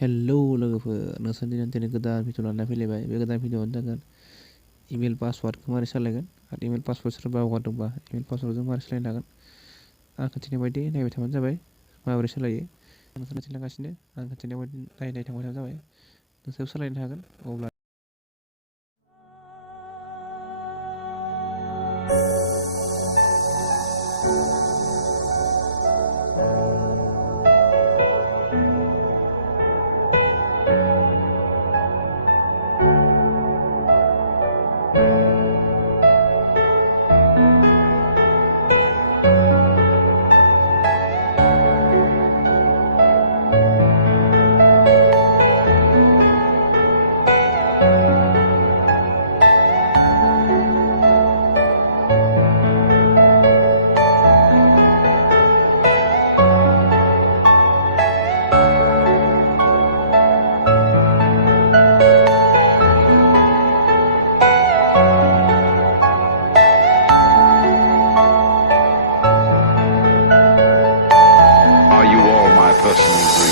hello लोगोफोर नोंसोरनि दिनै गोदान भिडिअ लाना फैलायबाय बे गोदान भिडिअआनो जागोन इमेल पासवार्डखौ मारै सालायगोन आरो इमेल पासवार्ड सोरबा बावगारदोंबा इमेल पासवार्डजों मारै सालायनो हागोन आं खोन्थिनाय बायदि नायबाय थाबानो जाबाय माबोरै सालायो आं नोंसोरनो खिन्थागासिनो आं खोन्थिनाय बायदि नायनाय थांबाय थाबानो जाबाय नोंसोरबो सालायनो हागोन अब्ला Are you all my personal